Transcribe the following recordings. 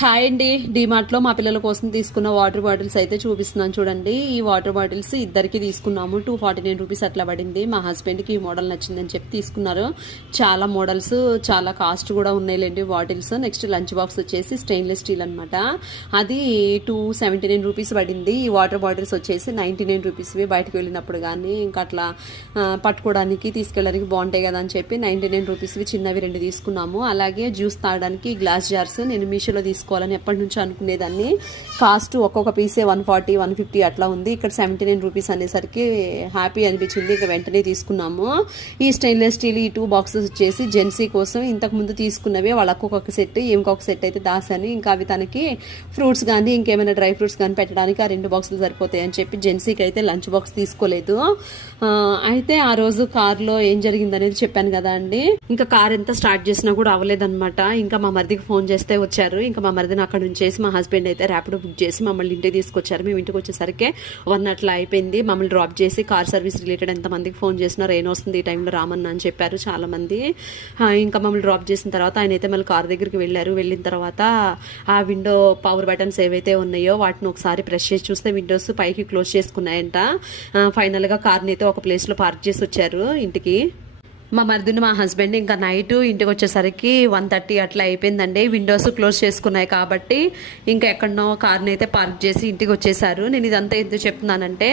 Hi అండి. డీమార్ట్లో మా పిల్లల కోసం తీసుకున్న వాటర్ బాటిల్స్ అయితే చూపిస్తున్నాను చూడండి. ఈ వాటర్ బాటిల్స్ ఇద్దరికి తీసుకున్నాము. 249 రూపీస్ అట్లా పడింది. మా హస్బెండ్కి ఈ మోడల్ నచ్చిందని చెప్పి తీసుకున్నారు. చాలా మోడల్స్, చాలా కాస్ట్ కూడా ఉన్నాయిలేండి బాటిల్స్. నెక్స్ట్ లంచ్ బాక్స్ వచ్చేసి స్టెయిన్లెస్ స్టీల్ అనమాట. అది 279 రూపీస్ పడింది. ఈ వాటర్ బాటిల్స్ వచ్చేసి 99 రూపీస్వి. బయటకు వెళ్ళినప్పుడు కానీ ఇంకా అట్లా పట్టుకోవడానికి తీసుకెళ్ళడానికి బాగుంటాయి కదా అని చెప్పి 99 రూపీస్వి చిన్నవి 2 తీసుకున్నాము. అలాగే జ్యూస్ తాగడానికి గ్లాస్ జార్స్ నేను మీషోలో తీసుకోవాలని ఎప్పటి నుంచో అనుకునేదాన్ని. కాస్ట్ ఒక్కొక్క పీసే 140, 150 అట్లా ఉంది. ఇక్కడ 79 రూపీస్ అనేసరికి హ్యాపీ అనిపించింది. ఇక వెంటనే తీసుకున్నాము. ఈ స్టెయిన్లెస్ స్టీల్ ఈ 2 బాక్సెస్ వచ్చేసి జెన్సీ కోసం ఇంతకుముందు తీసుకున్నవే. వాళ్ళకు ఒక్కొక్క సెట్, ఇంకొక సెట్ అయితే దాసాను. ఇంకా అవి తనకి ఫ్రూట్స్ కానీ ఇంకేమైనా డ్రై ఫ్రూట్స్ కానీ పెట్టడానికి ఆ 2 బాక్సులు సరిపోతాయి అని చెప్పి జెన్సీకి అయితే లంచ్ బాక్స్ తీసుకోలేదు. అయితే ఆ రోజు కార్లో ఏం జరిగింది అనేది చెప్పాను కదా అండి. ఇంకా కార్ ఎంత స్టార్ట్ చేసినా కూడా అవ్వలేదన్నమాట. ఇంకా మా మరిదికి ఫోన్ చేస్తే వచ్చారు. ఇంకా మా మరిదిని అక్కడ నుంచేసి మా హస్బెండ్ అయితే ర్యాపిడో బుక్ చేసి మమ్మల్ని ఇంటికి తీసుకొచ్చారు. మేము ఇంటికి వచ్చేసరికి 1 అట్లా అయిపోయింది. మమ్మల్ని డ్రాప్ చేసి కార్ సర్వీస్ రిలేటెడ్ ఎంతమందికి ఫోన్ చేసినా రెయిన్ వస్తుంది ఈ టైంలో రామన్నా అని చెప్పారు చాలా మంది. ఇంకా మమ్మల్ని డ్రాప్ చేసిన తర్వాత ఆయన అయితే మళ్ళీ కార్ దగ్గరికి వెళ్ళారు. వెళ్ళిన తర్వాత ఆ విండో పవర్ బటన్స్ ఏవైతే ఉన్నాయో వాటిని ఒకసారి ప్రెస్ చేసి చూస్తే విండోస్ పైకి క్లోజ్ చేసుకున్నాయంట. ఫైనల్గా కార్ని అయితే ఒక ప్లేస్లో పార్క్ చేసి వచ్చారు ఇంటికి. మా మరిదిని మా హస్బెండ్ ఇంకా నైట్ ఇంటికి వచ్చేసరికి 1:30 అట్లా అయిపోయిందండి. విండోస్ క్లోజ్ చేసుకున్నాయి కాబట్టి ఇంకా ఎక్కడనో కార్ని అయితే పార్క్ చేసి ఇంటికి వచ్చేసారు. నేను ఇదంతా ఎందుకు చెప్తున్నానంటే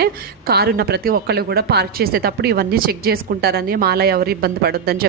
కారు ఉన్న ప్రతి ఒక్కళ్ళు కూడా పార్క్ చేసేటప్పుడు ఇవన్నీ చెక్ చేసుకుంటారని, మాలా ఎవరు ఇబ్బంది పడొద్దని